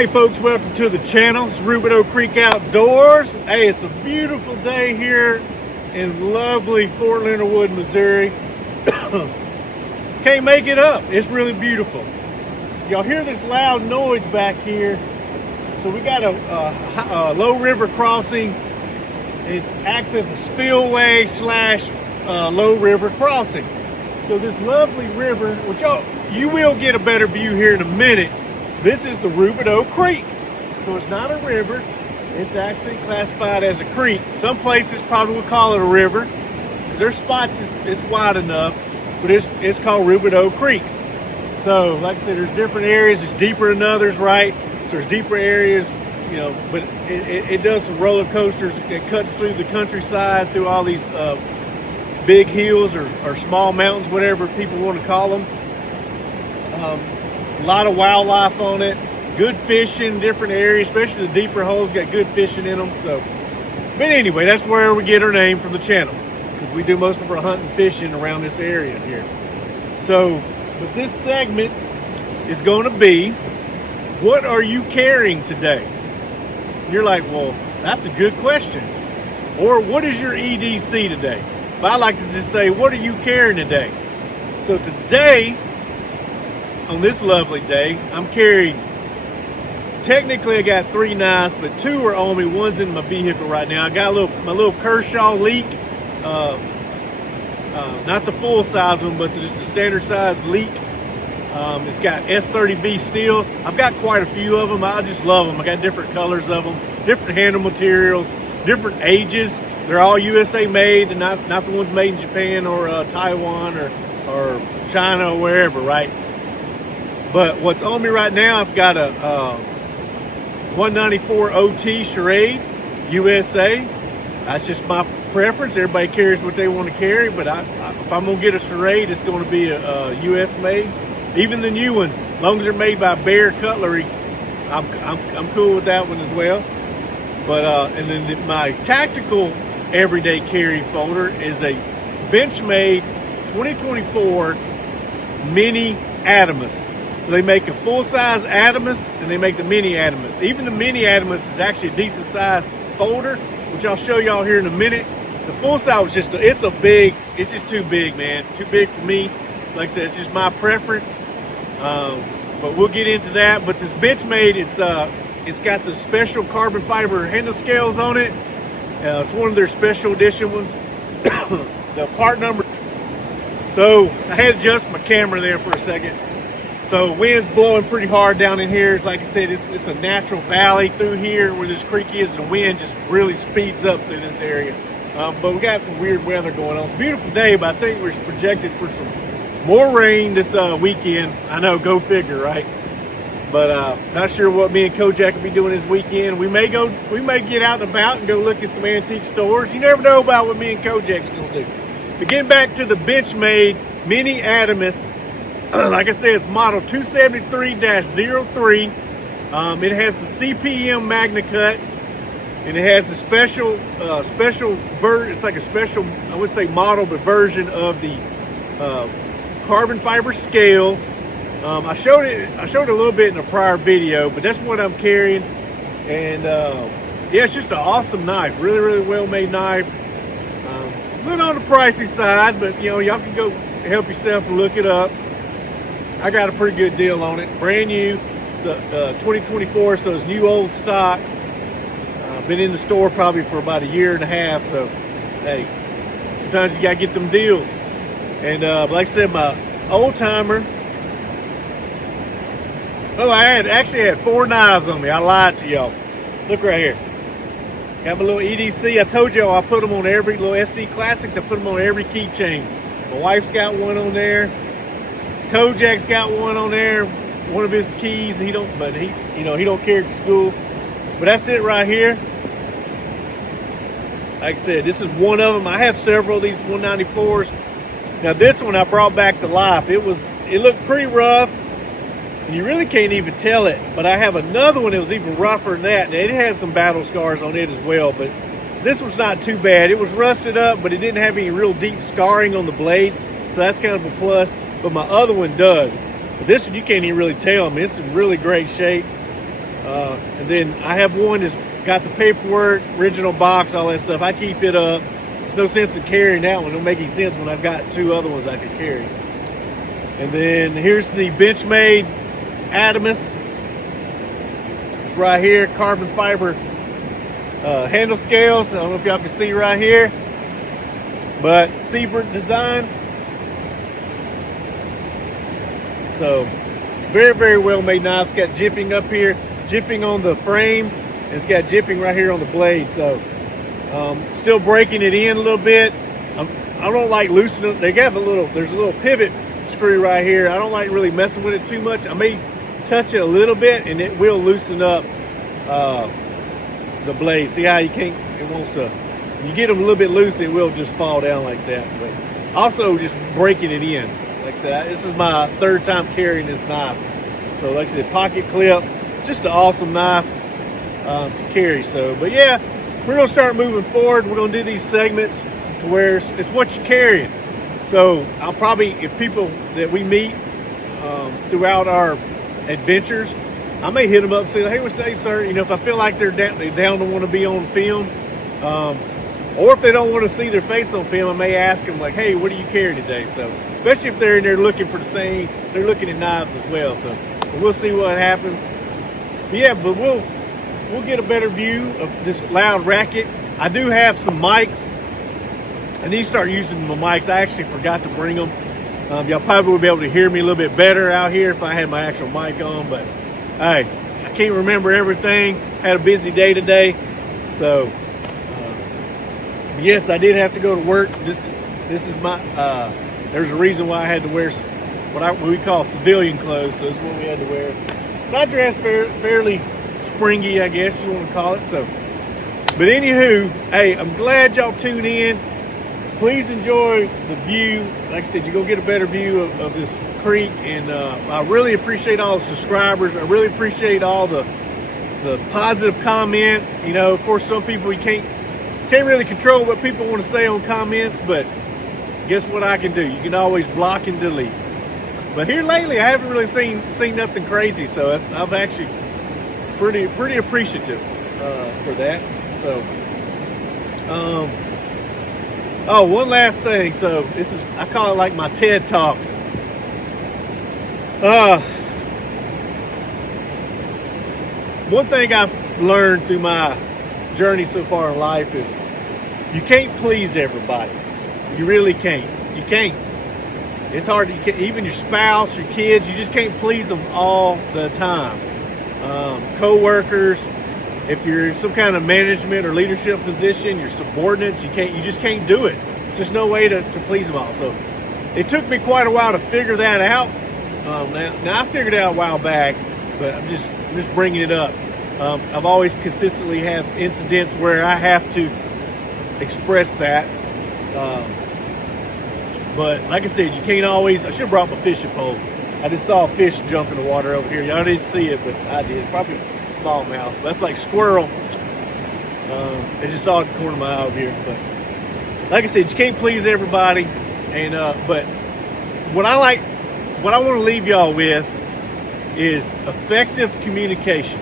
Hey folks, welcome to the channel. It's Rubidoux Creek Outdoors. Hey, it's a beautiful day here in lovely Fort Leonard Wood, Missouri. Can't make it up. It's really beautiful. Y'all hear this loud noise back here. So we got a low river crossing. It acts as a spillway slash low river crossing. So this lovely river, which you will get a better view here in a minute. This is the Rubidoux Creek. So it's not a river. It's actually classified as a creek. Some places probably would call it a river. There's spots it's wide enough, but it's called Rubidoux Creek. So like I said, there's different areas. It's deeper than others, right? So there's deeper areas, you know, but it does some roller coasters. It cuts through the countryside, through all these big hills or small mountains, whatever people want to call them. A lot of wildlife on it, good fishing, different areas, especially the deeper holes got good fishing in them. So, but anyway, that's where we get our name from the channel, because we do most of our hunting and fishing around this area here. So, but this segment is going to be, what are you carrying today? You're like, well, that's a good question. Or what is your EDC today? But I like to just say, what are you carrying today? So today, on this lovely day, I'm carrying, technically I got 3 knives, but 2 are on me. One's in my vehicle right now. I got my little Kershaw leek, not the full size one, but just the standard size leek. It's got S30V steel. I've got quite a few of them. I just love them. I got different colors of them, different handle materials, different ages. They're all USA made, and not the ones made in Japan or Taiwan or China or wherever, right? But what's on me right now, I've got a 194 OT Charade USA. That's just my preference. Everybody carries what they want to carry, but if I'm gonna get a Charade, it's going to be a US made. Even the new ones, as long as they're made by Bear Cutlery, I'm cool with that one as well. But and then my tactical everyday carry folder is a Benchmade 2024 Mini Adamus. So they make a full-size Adamus and they make the Mini Adamus. Even the Mini Adamus is actually a decent size folder, which I'll show y'all here in a minute. The full size was just, it's just too big, man. It's too big for me. Like I said, it's just my preference. But we'll get into that. But this Benchmade, it's got the special carbon fiber handle scales on it. It's one of their special edition ones. The part number. So I had to adjust my camera there for a second. So wind's blowing pretty hard down in here. Like I said, it's a natural valley through here where this creek is. The wind just really speeds up through this area. But we got some weird weather going on. Beautiful day, but I think we're projected for some more rain this weekend. I know, go figure, right? But not sure what me and Kojak will be doing this weekend. We may get out and about and go look at some antique stores. You never know about what me and Kojak's gonna do. But getting back to the Benchmade Mini Adamus. Like I said, it's model 273-03. It has the CPM Magna Cut, and it has the special version. It's like a special, I would say model, but version of the carbon fiber scales. I showed it a little bit in a prior video, but that's what I'm carrying. And yeah, it's just an awesome knife. Really, really well made knife. A little on the pricey side, but you know, y'all can go help yourself and look it up. I got a pretty good deal on it. Brand new. It's a 2024, so it's new old stock. Been in the store probably for about a year and a half, so hey, sometimes you gotta get them deals. And like I said, my old timer. Oh, I actually had 4 knives on me. I lied to y'all. Look right here. Got my little EDC. I told y'all I put them on every little SD Classics. I put them on every keychain. My wife's got one on there. Kojak's got one on there, one of his keys. He don't carry it to school. But that's it right here. Like I said, this is one of them. I have several of these 194s. Now this one I brought back to life. It looked pretty rough, and you really can't even tell it. But I have another one that was even rougher than that, and it has some battle scars on it as well. But this one's not too bad. It was rusted up, but it didn't have any real deep scarring on the blades, so that's kind of a plus. But my other one does. But this one you can't even really tell. I mean, it's in really great shape. And then I have one that's got the paperwork, original box, all that stuff. I keep it up. There's no sense in carrying that one. It don't make any sense when I've got two other ones I could carry. And then here's the Benchmade Adamus. It's right here, carbon fiber handle scales. I don't know if y'all can see right here, but Seabird design. So very, very well made knife. It's got jipping up here, jipping on the frame, and it's got jipping right here on the blade. So still breaking it in a little bit. I don't like loosening it. They have there's a little pivot screw right here. I don't like really messing with it too much. I may touch it a little bit and it will loosen up the blade. See how it wants to, when you get them a little bit loose, it will just fall down like that. But also just breaking it in. Like I said, this is my third time carrying this knife. So like I said, pocket clip, just an awesome knife to carry. So, but yeah, we're gonna start moving forward. We're gonna do these segments to where it's what you're carrying. So I'll probably, if people that we meet throughout our adventures, I may hit them up and say, hey, what's today, sir? You know, if I feel like they're down to want to be on film, or if they don't want to see their face on film, I may ask them like, hey, what do you carry today? So especially if they're in there looking for they're looking at knives as well. So we'll see what happens. But yeah, but we'll get a better view of this loud racket. I do have some mics. I need to start using my mics. I actually forgot to bring them. Y'all probably would be able to hear me a little bit better out here if I had my actual mic on, but hey, I can't remember everything. Had a busy day today. So, yes, I did have to go to work. This is my, there's a reason why I had to wear what we call civilian clothes. So that's what we had to wear. But I dress fairly springy, I guess you want to call it. So, but anywho, hey, I'm glad y'all tuned in. Please enjoy the view. Like I said, you're going to get a better view of this creek, and I really appreciate all the subscribers. I really appreciate all the positive comments. You know, of course, some people you can't really control what people want to say on comments, but guess what I can do? You can always block and delete. But here lately, I haven't really seen nothing crazy, so I'm actually pretty appreciative for that. So, oh, one last thing. So this is, I call it like my TED Talks. One thing I've learned through my journey so far in life is you can't please everybody. You really can't. You can't. It's hard to, even your spouse, your kids, you just can't please them all the time. Co-workers, if you're in some kind of management or leadership position, your subordinates, you just can't do it. Just no way to please them all. So it took me quite a while to figure that out. Now I figured it out a while back, but I'm just bringing it up. I've always consistently have incidents where I have to express that. But like I said, you can't always. I should have brought my fishing pole. I just saw a fish jump in the water over here. Y'all didn't see it, but I did. Probably smallmouth. That's like squirrel. I just saw it in the corner of my eye over here. But like I said, you can't please everybody. And but what I want to leave y'all with is effective communication.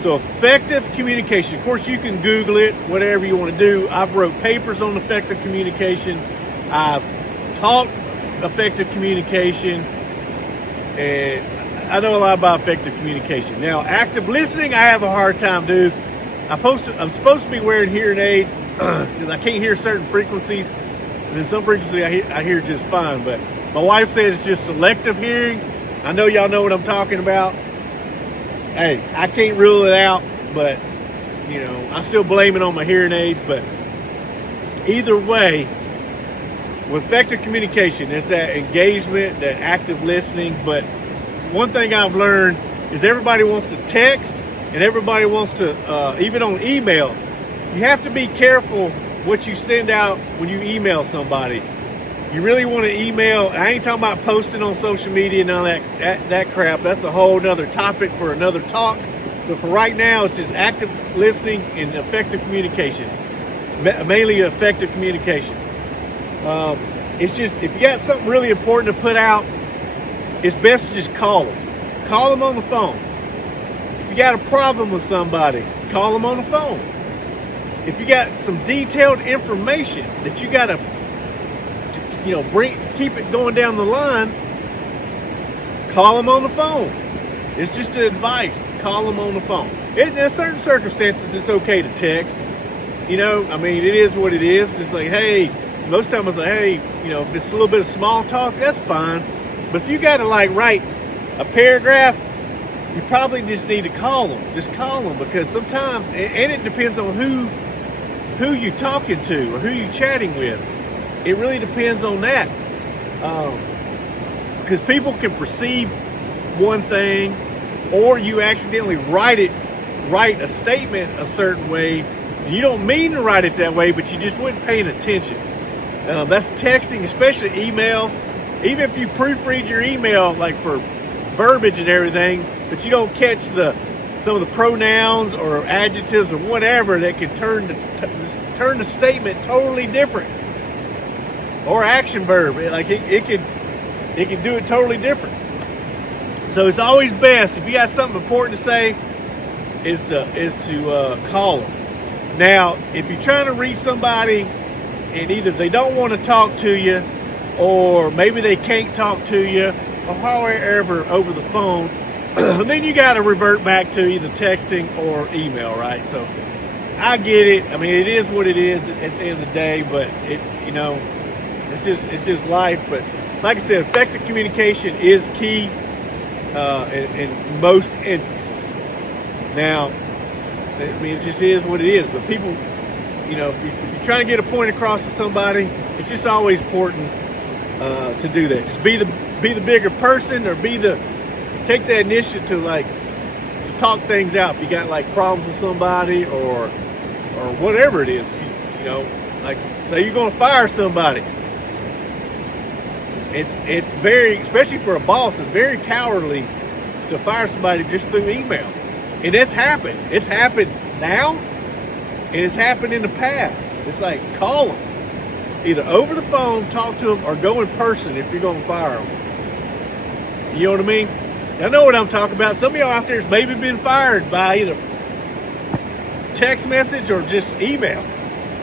So effective communication. Of course, you can Google it, whatever you want to do. I've wrote papers on effective communication. I've taught effective communication, and I know a lot about effective communication. Now, active listening, I have a hard time, dude. I'm supposed to be wearing hearing aids because I can't hear certain frequencies, and then some frequencies I hear just fine. But my wife says it's just selective hearing. I know y'all know what I'm talking about. Hey, I can't rule it out, but you know, I still blame it on my hearing aids. But either way, with effective communication, it's that engagement, that active listening. But one thing I've learned is everybody wants to text, and everybody wants to, even on emails, you have to be careful what you send out when you email somebody. You really want to email. I ain't talking about posting on social media and all that crap. That's a whole nother topic for another talk. But for right now, it's just active listening and effective communication. Mainly effective communication. It's just, if you got something really important to put out, it's best to just call them. Call them on the phone. If you got a problem with somebody, call them on the phone. If you got some detailed information that you got to, keep it going down the line, call them on the phone. It's just an advice. Call them on the phone. In certain circumstances, it's okay to text. It is what it is. It's like, hey, most times it's like, hey, if it's a little bit of small talk, that's fine. But if you got to write a paragraph, you probably just need to call them. Just call them, because sometimes, and it depends on who you're talking to or who you're chatting with. It really depends on that. Because people can perceive one thing, or you accidentally write a statement a certain way. You don't mean to write it that way, but you just wasn't paying attention. That's texting, especially emails. Even if you proofread your email, for verbiage and everything, but you don't catch some of the pronouns or adjectives or whatever that can turn the statement totally different. Or action verb, it can do it totally different. So it's always best, if you got something important to say, is to call them. Now, if you're trying to reach somebody and either they don't want to talk to you, or maybe they can't talk to you, or however over the phone, then you got to revert back to either texting or email, right? So I get it. I mean, it is what it is at the end of the day, but it's just life. But like I said, effective communication is key in most instances. Now, it just is what it is. But people, if you're trying to get a point across to somebody, it's just always important to do that. Just be the bigger person, or take the initiative to talk things out. If you got problems with somebody or whatever it is, say you're going to fire somebody. It's very, especially for a boss, it's very cowardly to fire somebody just through email. And it's happened. It's happened now, and it's happened in the past. It's call them. Either over the phone, talk to them, or go in person if you're going to fire them. You know what I mean? I know what I'm talking about. Some of y'all out there has maybe been fired by either text message or just email.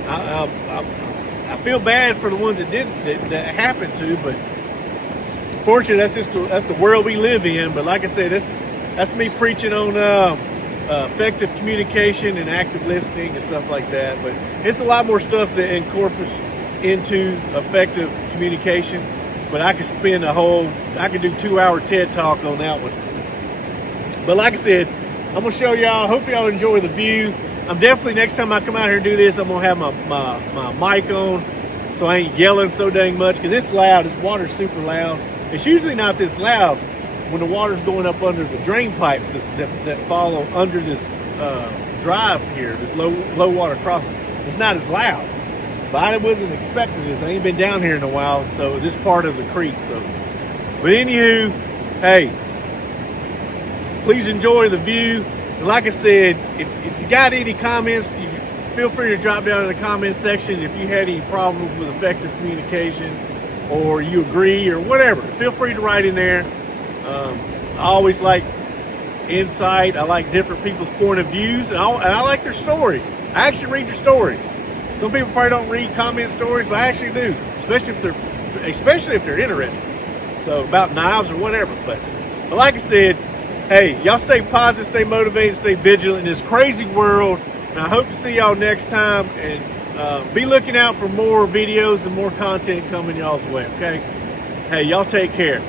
I feel bad for the ones that that happened to, but fortunately, that's the world we live in. But like I said, that's me preaching on effective communication and active listening and stuff like that. But it's a lot more stuff that incorporates into effective communication. But I could do 2-hour TED talk on that one. But like I said, I'm gonna show y'all. Hope y'all enjoy the view. I'm definitely, next time I come out here and do this, I'm gonna have my mic on, so I ain't yelling so dang much, because it's loud. This water's super loud. It's usually not this loud when the water's going up under the drain pipes that follow under this drive here, this low water crossing. It's not as loud. But I wasn't expecting this. I ain't been down here in a while, so this part of the creek. But anywho, hey, please enjoy the view. And like I said, if you got any comments, you feel free to drop down in the comment section. If you had any problems with effective communication, or you agree, or whatever, feel free to write in there. I always like insight. I like different people's point of views, and I like their stories. I actually read their stories. Some people probably don't read comment stories, but I actually do, especially if they're interested. So about knives or whatever. But like I said, hey, y'all stay positive, stay motivated, stay vigilant in this crazy world. And I hope to see y'all next time. And be looking out for more videos and more content coming y'all's way. Okay? Hey, y'all take care.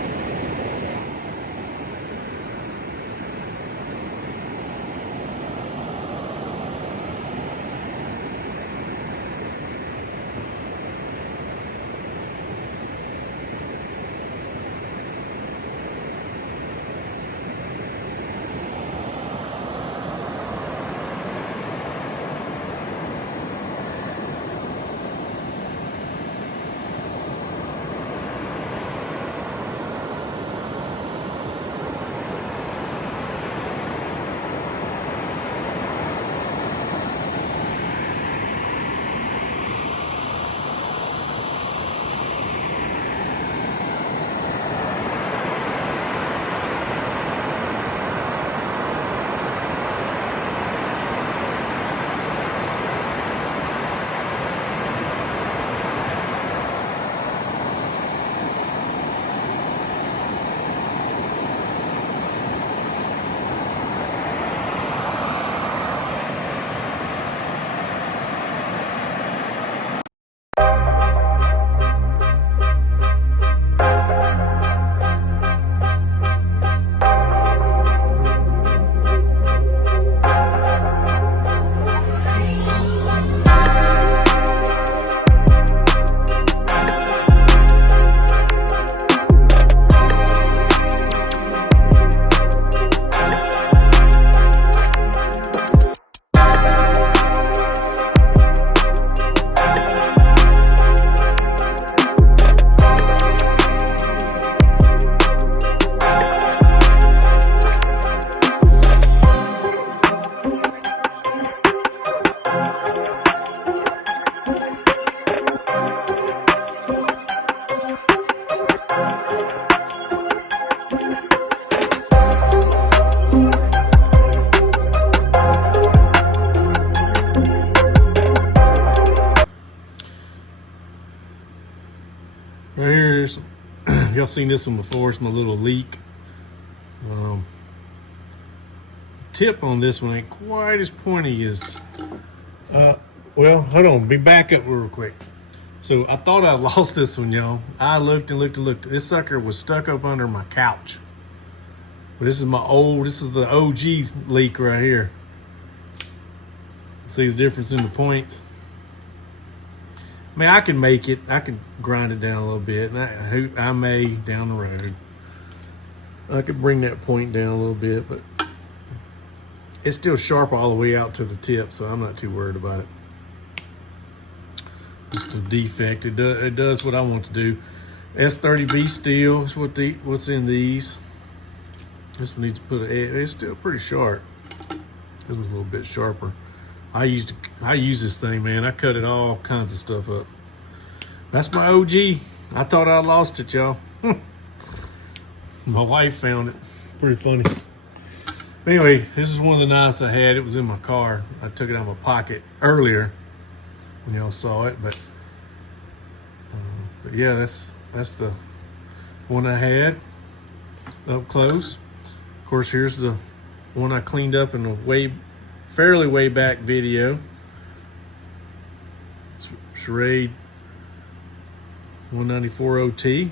y'all seen this one before. It's my little leak. Tip on this one ain't quite as pointy as, well, hold on, be back up real quick. So I thought I lost this one, y'all. I looked and looked and looked. This sucker was stuck up under my couch. But this is the OG leak right here. See the difference in the points? I mean, I can make it. I can grind it down a little bit. And I may down the road. I could bring that point down a little bit, but it's still sharp all the way out to the tip, so I'm not too worried about it. Just a defect. It does what I want to do. S30B steel is what's in these. This one needs to put it's still pretty sharp. This one's a little bit sharper. I use this thing, man. I cut it all kinds of stuff up. That's my OG. I thought I lost it, y'all. My wife found it. Pretty funny. Anyway, this is one of the knives I had. It was in my car. I took it out of my pocket earlier when y'all saw it, but yeah, that's the one I had up close. Of course, here's the one I cleaned up in a fairly way back video. It's Schrade 194 OT,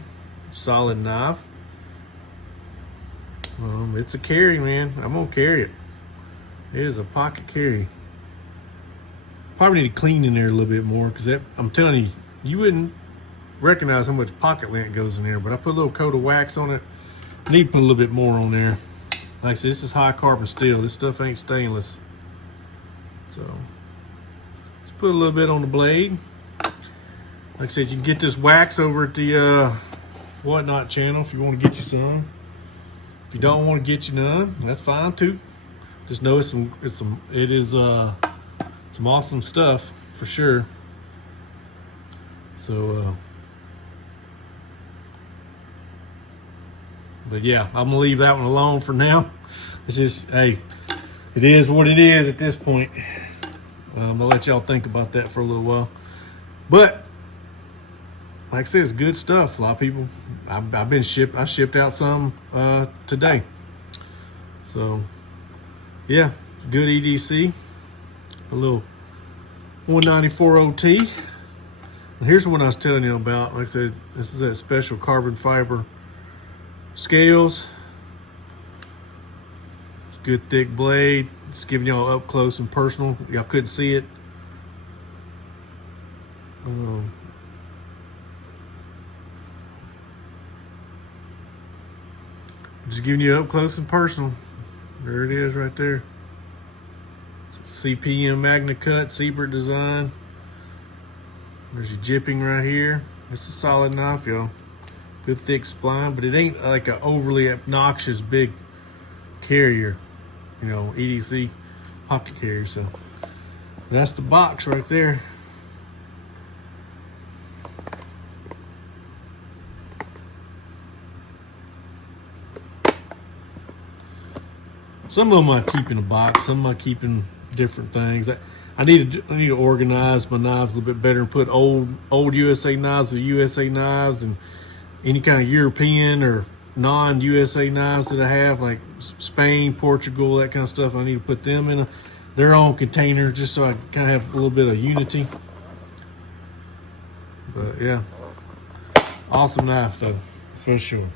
solid knife. It's a carry, man. I'm gonna carry it. It is a pocket carry. Probably need to clean in there a little bit more, because I'm telling you, you wouldn't recognize how much pocket lint goes in there. But I put a little coat of wax on it. Need to put a little bit more on there. Like I said, this is high carbon steel. This stuff ain't stainless. So let's put a little bit on the blade. Like I said, you can get this wax over at the Whatnot channel if you want to get you some. If you don't want to get you none, that's fine too. Just know it is some awesome stuff for sure. So but yeah, I'm gonna leave that one alone for now. It's just, hey, it is what it is at this point. I'll let y'all think about that for a little while. But like I said, it's good stuff. A lot of people, I shipped out some today. So yeah, good EDC. A little 194 OT. And here's the one I was telling you about. Like I said, this is that special carbon fiber scales. It's good thick blade. Just giving y'all up close and personal. Y'all couldn't see it. Just giving you up close and personal. There it is right there. CPM Magna Cut, Siebert design. There's your jipping right here. It's a solid knife, y'all. Good thick spline, but it ain't like an overly obnoxious big carrier. You know, EDC pocket carrier. So that's the box right there. Some of them I keep in a box. Some I keep in different things. I need to organize my knives a little bit better and put old USA knives with USA knives, and any kind of European or non-USA knives that I have, like Spain, Portugal, that kind of stuff. I need to put them in their own container just so I kind of have a little bit of unity. But yeah, awesome knife though, for sure.